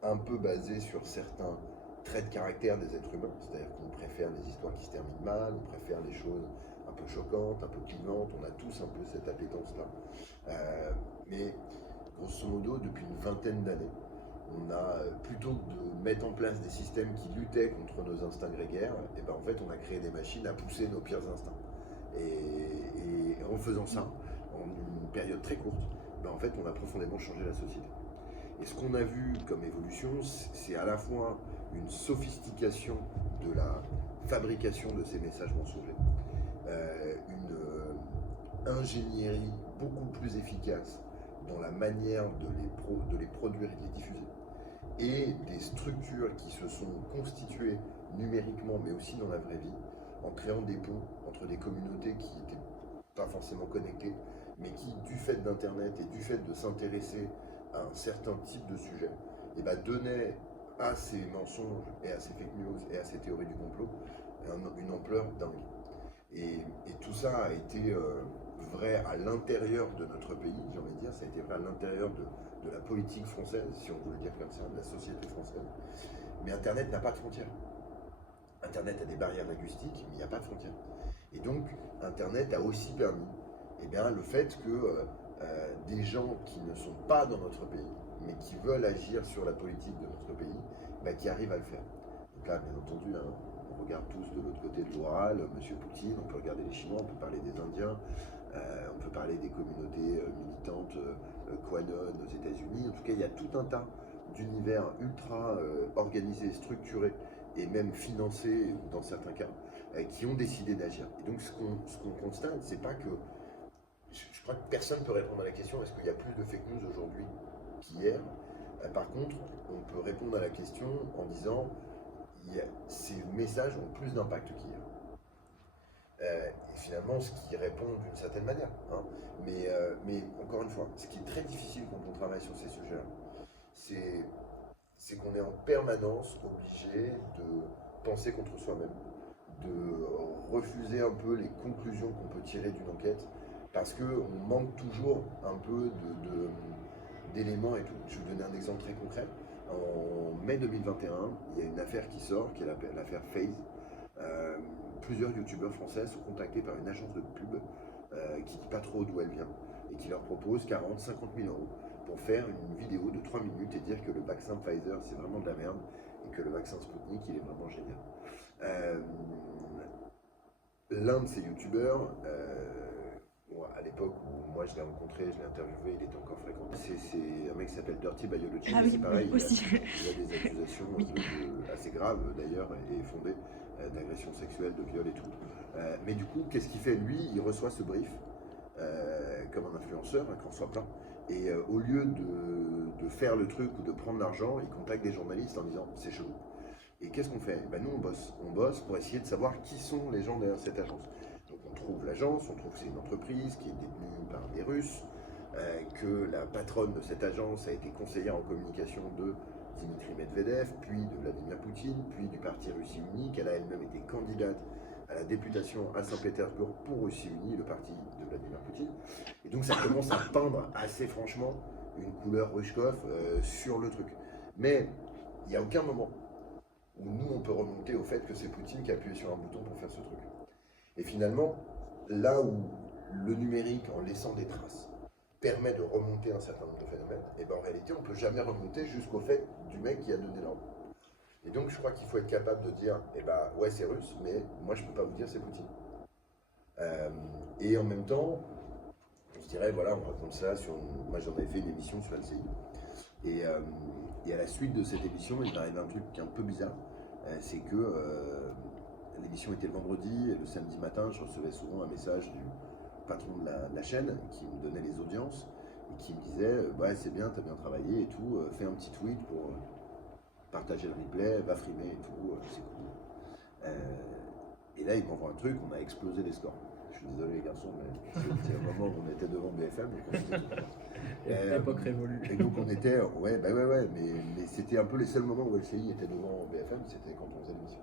un peu basés sur certains traits de caractère des êtres humains, c'est-à-dire qu'on préfère les histoires qui se terminent mal, on préfère les choses un peu choquantes, un peu clivantes, on a tous un peu cette appétence-là. Mais grosso modo, depuis une vingtaine d'années, on a, plutôt que de mettre en place des systèmes qui luttaient contre nos instincts grégaires, et en fait on a créé des machines à pousser nos pires instincts. Et en faisant ça, en une période très courte, en fait on a profondément changé la société. Et ce qu'on a vu comme évolution, c'est à la fois une sophistication de la fabrication de ces messages mensongers, une ingénierie beaucoup plus efficace dans la manière de les produire et de les diffuser, et des structures qui se sont constituées numériquement, mais aussi dans la vraie vie, en créant des ponts entre des communautés qui n'étaient pas forcément connectées, mais qui, du fait d'Internet et du fait de s'intéresser à un certain type de sujet, et donnaient à ces mensonges et à ces fake news et à ces théories du complot une ampleur dingue. Et tout ça a été vrai à l'intérieur de notre pays, j'ai envie de dire, ça a été vrai à l'intérieur de la politique française, si on veut le dire comme ça, de la société française. Mais Internet n'a pas de frontières. Internet a des barrières linguistiques, mais il n'y a pas de frontières. Et donc, Internet a aussi permis le fait que des gens qui ne sont pas dans notre pays, mais qui veulent agir sur la politique de notre pays, qui arrivent à le faire. Donc là, bien entendu, on regarde tous de l'autre côté de l'Oural, M. Poutine, on peut regarder les Chinois, on peut parler des Indiens, on peut parler des communautés militantes QAnon aux États-Unis. En tout cas, il y a tout un tas d'univers ultra organisés, structurés et même financés dans certains cas, qui ont décidé d'agir. Et donc, ce qu'on constate, c'est pas que. Je crois que personne ne peut répondre à la question est-ce qu'il y a plus de fake news aujourd'hui qu'hier. Par contre, on peut répondre à la question en disant ces messages ont plus d'impact qu'hier. Et finalement, ce qui répond d'une certaine manière. Mais encore une fois, ce qui est très difficile quand on travaille sur ces sujets-là, c'est qu'on est en permanence obligé de penser contre soi-même, de refuser un peu les conclusions qu'on peut tirer d'une enquête, parce qu'on manque toujours un peu d'éléments et tout. Je vais vous donner un exemple très concret. En mai 2021, il y a une affaire qui sort, qui est l'affaire FaZe. Plusieurs youtubeurs français sont contactés par une agence de pub qui ne dit pas trop d'où elle vient et qui leur propose 40-50 000 euros pour faire une vidéo de 3 minutes et dire que le vaccin Pfizer c'est vraiment de la merde et que le vaccin Sputnik il est vraiment génial. L'un de ces youtubeurs, à l'époque où moi je l'ai rencontré, je l'ai interviewé, il était encore fréquent. C'est un mec qui s'appelle Dirty Biology, Ah oui, c'est pareil, aussi. il a des accusations assez graves d'ailleurs et fondées d'agression sexuelle, de viol et tout. Mais du coup, qu'est-ce qu'il fait lui? Il reçoit ce brief comme un influenceur, qui reçoit plein. Et au lieu de faire le truc ou de prendre l'argent, il contacte des journalistes en disant c'est chelou. Et qu'est-ce qu'on fait? Nous on bosse. On bosse pour essayer de savoir qui sont les gens derrière cette agence. Donc on trouve l'agence, on trouve que c'est une entreprise qui est détenue par des Russes, que la patronne de cette agence a été conseillère en communication de Dimitri Medvedev, puis de Vladimir Poutine, puis du parti Russie Unie, qu'elle a elle-même été candidate à la députation à Saint-Pétersbourg pour Russie Unie, le parti de Vladimir Poutine. Et donc ça commence à peindre assez franchement une couleur Rushkov sur le truc. Mais il n'y a aucun moment où nous on peut remonter au fait que c'est Poutine qui a appuyé sur un bouton pour faire ce truc. Et finalement, là où le numérique, en laissant des traces, permet de remonter un certain nombre de phénomènes, et en réalité, on ne peut jamais remonter jusqu'au fait du mec qui a donné l'ordre. Et donc, je crois qu'il faut être capable de dire, ouais, c'est russe, mais moi, je ne peux pas vous dire c'est Poutine. Et en même temps, je dirais, voilà, on raconte ça sur. Moi, j'en avais fait une émission sur LCI. Et à la suite de cette émission, il m'arrive un truc un peu bizarre. C'est que l'émission était le vendredi, et le samedi matin, je recevais souvent un message du patron de la chaîne qui me donnait les audiences et qui me disait ouais c'est bien, t'as bien travaillé et tout, fais un petit tweet pour partager le replay, va frimer et tout, c'est cool. Et là il m'envoie un truc, on a explosé les scores. Je suis désolé les garçons, mais c'était un moment où on était devant BFM. L'époque révolue. Et donc on était, ouais, mais c'était un peu les seuls moments où LCI était devant BFM, c'était quand on faisait l'émission.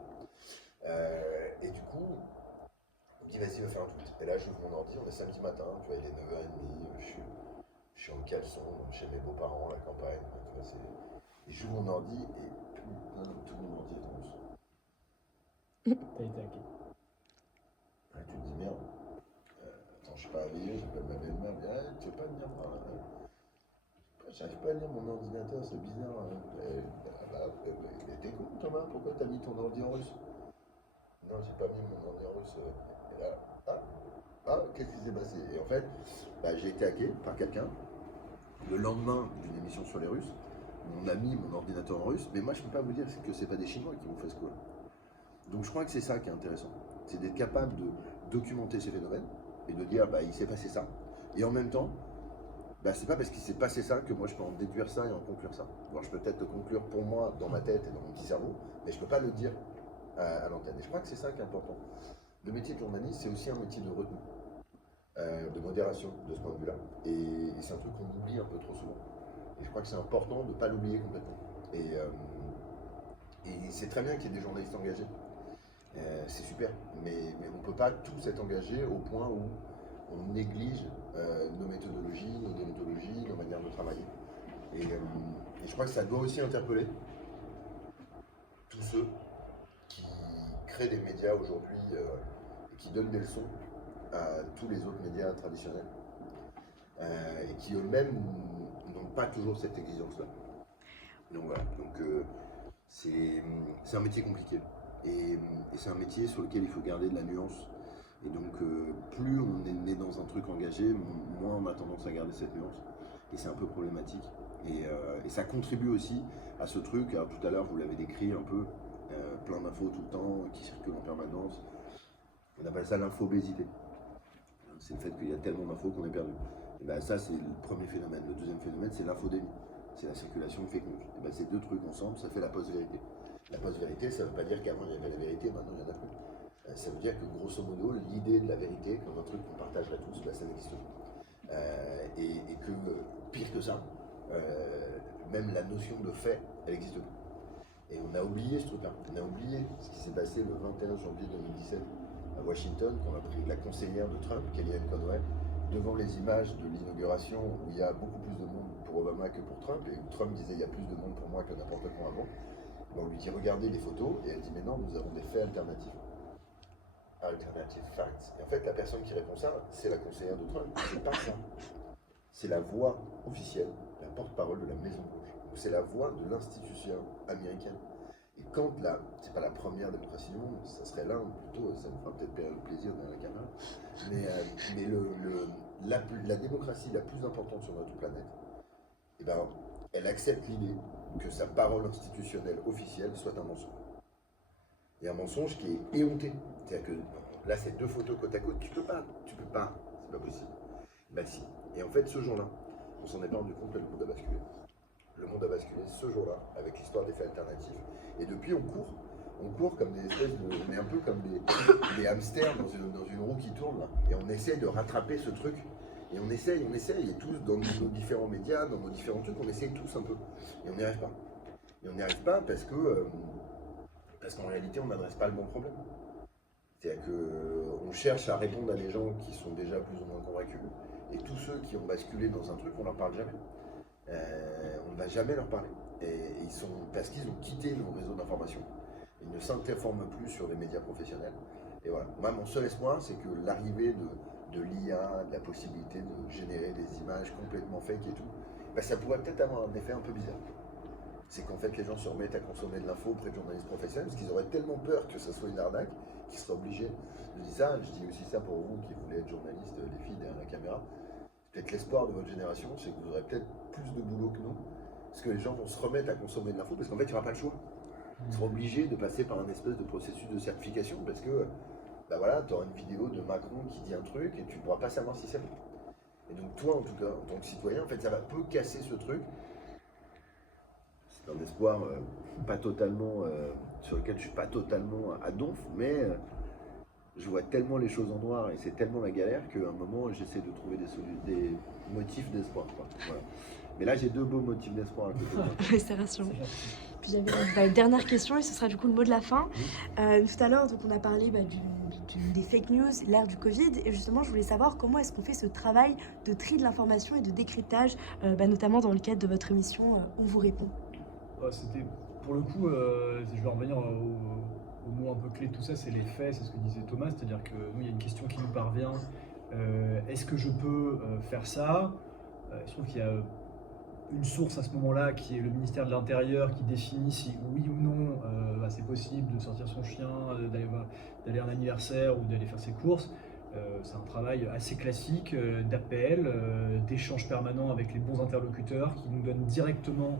Et du coup, on me dit vas-y, va faire un tweet. Et là, j'ouvre mon ordi, on est samedi matin, tu vois, il est 9h30, je suis en caleçon chez mes beaux-parents à la campagne. Tu vois, et j'ouvre mon ordi et putain, tout mon ordi est en russe. T'as été hacké. Ouais, tu te dis merde. Attends, je suis pas réveillé, j'appelle ma belle-mère, je dis tu veux pas venir voir j'arrive pas à lire mon ordinateur, c'est bizarre. Mais t'es con Thomas, pourquoi t'as mis ton ordi en russe? Non, j'ai pas mis mon ordi en russe. Et là, qu'est-ce qui s'est passé? Et en fait, j'ai été hacké par quelqu'un le lendemain d'une émission sur les Russes, mon ami, mon ordinateur en russe, mais moi je peux pas vous dire que c'est pas des Chinois qui m'ont fait ce coup-là. Donc je crois que c'est ça qui est intéressant, c'est d'être capable de documenter ces phénomènes et de dire bah il s'est passé ça. Et en même temps, bah, c'est pas parce qu'il s'est passé ça que moi je peux en déduire ça et en conclure ça. Bon, je peux peut-être le conclure pour moi dans ma tête et dans mon petit cerveau, mais je peux pas le dire à l'antenne. Et je crois que c'est ça qui est important. Le métier de journaliste, c'est aussi un métier de retenue, de modération de ce point de vue-là. Et c'est un truc qu'on oublie un peu trop souvent. Et je crois que c'est important de ne pas l'oublier complètement. Et c'est très bien qu'il y ait des journalistes engagés. C'est super. Mais on ne peut pas tous être engagés au point où on néglige nos méthodologies, nos déontologies, nos manières de travailler. Et je crois que ça doit aussi interpeller tous ceux qui créent des médias aujourd'hui et qui donnent des leçons à tous les autres médias traditionnels et qui eux-mêmes n'ont pas toujours cette exigence-là. Donc voilà, c'est un métier compliqué et c'est un métier sur lequel il faut garder de la nuance. Et donc plus on est né dans un truc engagé, moins on a tendance à garder cette nuance. Et c'est un peu problématique. Et ça contribue aussi à ce truc, alors tout à l'heure vous l'avez décrit un peu, plein d'infos tout le temps qui circulent en permanence. On appelle ça l'infobésité. C'est le fait qu'il y a tellement d'infos qu'on est perdu. Et ben ça c'est le premier phénomène. Le deuxième phénomène c'est l'infodémie. C'est la circulation de fake news. Et ben ces deux trucs ensemble, ça fait la post-vérité. La post-vérité, ça ne veut pas dire qu'avant il y avait la vérité, maintenant il y en a plus. Ça veut dire que grosso modo, l'idée de la vérité, comme un truc qu'on partagerait tous, ben, ça n'existe plus. Et que pire que ça, même la notion de fait, elle n'existe plus. Et on a oublié ce truc-là. On a oublié ce qui s'est passé le 21 janvier 2017 à Washington, quand on a pris la conseillère de Trump, Kellyanne Conway, devant les images de l'inauguration où il y a beaucoup plus de monde pour Obama que pour Trump, et où Trump disait il y a plus de monde pour moi que n'importe quand avant. On lui dit regardez les photos, et elle dit mais non, nous avons des faits alternatifs. Alternative facts. Et en fait, la personne qui répond ça, c'est la conseillère de Trump. C'est pas ça. C'est la voix officielle, la porte-parole de la Maison Blanche. Donc c'est la voix de l'institution américaine. Et quand c'est pas la première démocratie du monde, ça serait l'un plutôt, ça me fera peut-être le plaisir derrière la caméra, mais la démocratie la plus importante sur notre planète, eh ben, elle accepte l'idée que sa parole institutionnelle officielle soit un mensonge. Et un mensonge qui est éhonté. C'est-à-dire que là, c'est deux photos côte à côte, tu peux pas, c'est pas possible. Ben si. Et en fait, ce jour-là, on s'en est pas rendu compte que le monde a basculé. Le monde a basculé ce jour-là, avec l'histoire des faits alternatifs. Et depuis, on court comme des espèces de. On est un peu comme des hamsters dans une roue qui tourne, là. Et on essaie de rattraper ce truc. Et on essaye, et tous, dans nos différents médias, dans nos différents trucs, on essaye tous un peu. Et on n'y arrive pas. Et on n'y arrive pas parce qu'en réalité, on n'adresse pas le bon problème. C'est-à-dire qu'on cherche à répondre à des gens qui sont déjà plus ou moins convaincus. Et tous ceux qui ont basculé dans un truc, on ne leur parle jamais. On ne va jamais leur parler. Parce qu'ils ont quitté nos réseaux d'information. Ils ne s'informent plus sur les médias professionnels. Et voilà. Moi, mon seul espoir, c'est que l'arrivée de l'IA, de la possibilité de générer des images complètement fake et tout, ben, ça pourrait peut-être avoir un effet un peu bizarre. C'est qu'en fait, les gens se remettent à consommer de l'info auprès de journalistes professionnels, parce qu'ils auraient tellement peur que ça soit une arnaque, qu'ils seraient obligés. Je dis ça, je dis aussi ça pour vous qui voulez être journalistes, les filles derrière la caméra. Peut-être l'espoir de votre génération, c'est que vous aurez peut-être plus de boulot que nous, parce que les gens vont se remettre à consommer de l'info, parce qu'en fait, il n'y aura pas le choix. Ils seront obligés de passer par un espèce de processus de certification, parce que, bah voilà, tu auras une vidéo de Macron qui dit un truc, et tu ne pourras pas savoir si c'est vrai. Et donc toi, en tout cas, en tant que citoyen, en fait, ça va peu casser ce truc. C'est un espoir pas totalement, sur lequel je ne suis pas totalement à donf, mais je vois tellement les choses en noir et c'est tellement la galère qu'à un moment j'essaie de trouver des motifs d'espoir. Voilà. Mais là j'ai deux beaux motifs d'espoir à côté de moi. Oui, ça rassure. Puis j'avais une dernière question et ce sera du coup le mot de la fin. Tout à l'heure, donc on a parlé des fake news, l'ère du Covid, et justement je voulais savoir comment est-ce qu'on fait ce travail de tri de l'information et de décryptage, notamment dans le cadre de votre émission On vous répond. C'était pour le coup, je vais revenir au mot un peu clé de tout ça, c'est les faits, c'est ce que disait Thomas, c'est-à-dire que nous, il y a une question qui nous parvient, est-ce que je peux faire ça? Je trouve qu'il y a une source à ce moment-là qui est le ministère de l'Intérieur qui définit si oui ou non c'est possible de sortir son chien, d'aller à un anniversaire ou d'aller faire ses courses. C'est un travail assez classique d'appel, d'échange permanent avec les bons interlocuteurs qui nous donnent directement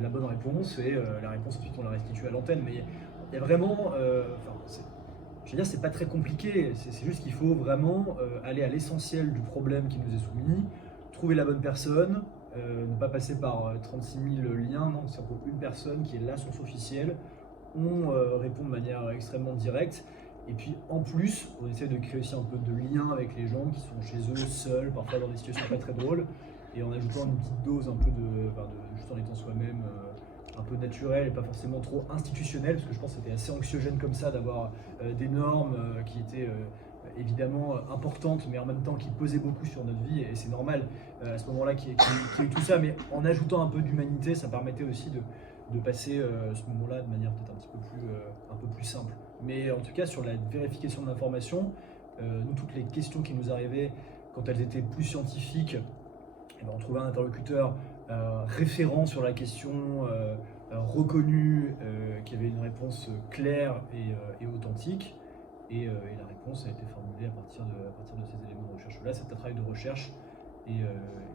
la bonne réponse et la réponse ensuite on la restitue à l'antenne. Mais il y a vraiment, je veux dire, c'est pas très compliqué, c'est juste qu'il faut vraiment aller à l'essentiel du problème qui nous est soumis, trouver la bonne personne, ne pas passer par 36 000 liens, non, c'est pour une personne qui est la source officielle, on répond de manière extrêmement directe, et puis en plus, on essaie de créer aussi un peu de lien avec les gens qui sont chez eux, seuls, parfois dans des situations pas très drôles, et en ajoutant une petite dose un peu juste en étant soi-même, un peu naturel et pas forcément trop institutionnel, parce que je pense que c'était assez anxiogène comme ça d'avoir des normes qui étaient évidemment importantes, mais en même temps qui pesaient beaucoup sur notre vie, et c'est normal à ce moment-là qu'il y ait tout ça, mais en ajoutant un peu d'humanité, ça permettait aussi de passer ce moment-là de manière peut-être un peu plus simple. Mais en tout cas, sur la vérification de l'information, nous, toutes les questions qui nous arrivaient, quand elles étaient plus scientifiques, eh ben, on trouvait un interlocuteur référent sur la question, reconnu, qui avait une réponse claire et authentique, et la réponse a été formulée à partir de ces éléments de recherche-là. C'est un travail de recherche et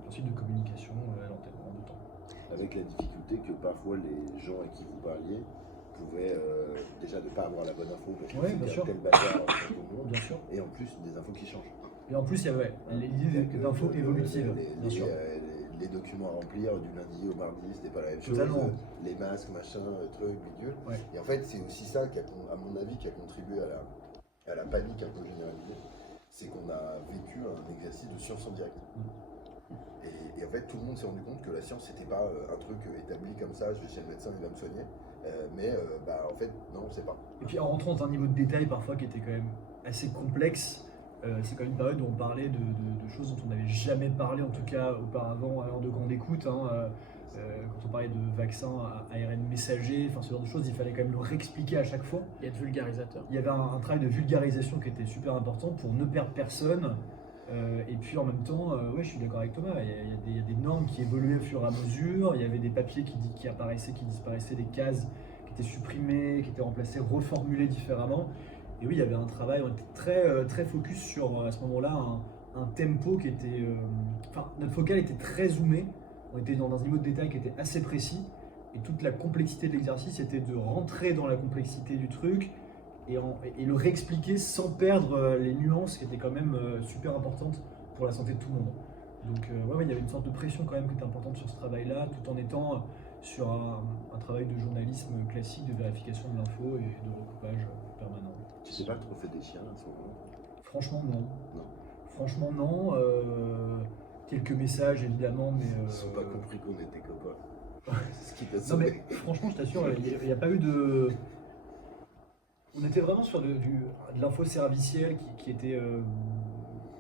ensuite de communication à l'antenne en deux temps. Avec la difficulté que parfois les gens à qui vous parliez pouvaient déjà ne pas avoir la bonne info parce que c'était un tel bazar pour tout le monde, Bien sûr. et en plus des infos qui changent. Et en plus, il y avait l'idée d'infos évolutives, bien sûr. Les documents à remplir du lundi au mardi, c'était pas la même Totalement. chose. Les masques, machin, trucs, bidule. Ouais. Et en fait, c'est aussi ça qui, à mon avis, qui a contribué à la panique un peu généralisée. C'est qu'on a vécu un exercice de science en direct. Et en fait, tout le monde s'est rendu compte que la science, c'était pas un truc établi comme ça, je vais chez le médecin, il va me soigner. En fait, non, on sait pas. Et puis en rentrant dans un niveau de détail parfois qui était quand même assez complexe, c'est quand même une période où on parlait de choses dont on n'avait jamais parlé, en tout cas auparavant, à l'heure de grande écoute. Quand on parlait de vaccins à ARN messager, enfin ce genre de choses, il fallait quand même le réexpliquer à chaque fois. Il y a de vulgarisateurs. Il y avait un travail de vulgarisation qui était super important pour ne perdre personne. Et puis en même temps, ouais, je suis d'accord avec Thomas, il y a des normes qui évoluaient au fur et à mesure, il y avait des papiers qui apparaissaient, qui disparaissaient, des cases qui étaient supprimées, qui étaient remplacées, reformulées différemment. Et oui, il y avait un travail, on était très focus sur, à ce moment-là, un tempo qui était... notre focale était très zoomée, on était dans un niveau de détail qui était assez précis, et toute la complexité de l'exercice était de rentrer dans la complexité du truc, et le réexpliquer sans perdre les nuances qui étaient quand même super importantes pour la santé de tout le monde. Donc il y avait une sorte de pression quand même qui était importante sur ce travail-là, tout en étant sur un travail de journalisme classique, de vérification de l'info et de recoupage permanent. Tu sais pas trop fait des chiens à ce moment-là? Franchement non. Non. Franchement non. Quelques messages évidemment, mais... Ils n'ont pas compris qu'on était copains. C'est ce qui t'a Non sauvé. mais franchement je t'assure, il n'y a pas eu de... On était vraiment sur de l'info servicielle qui était une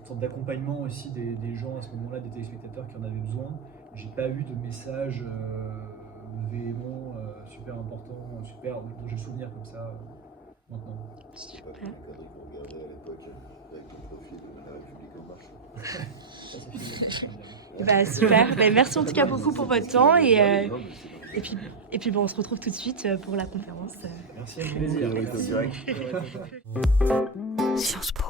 sorte d'accompagnement aussi des gens à ce moment-là, des téléspectateurs qui en avaient besoin. J'ai pas eu de message véhément, super important, super dont j'ai le souvenir comme ça maintenant. C'est pas une connerie qu'on regardait à l'époque avec ton profil de La République en marche. Ça, c'est fini. Bah super, bah, merci en tout cas beaucoup pour votre temps et Non, mais c'est normal. puis bon, on se retrouve tout de suite pour la conférence. Merci à vous. Plaisir. Merci. Merci. Sciences Po.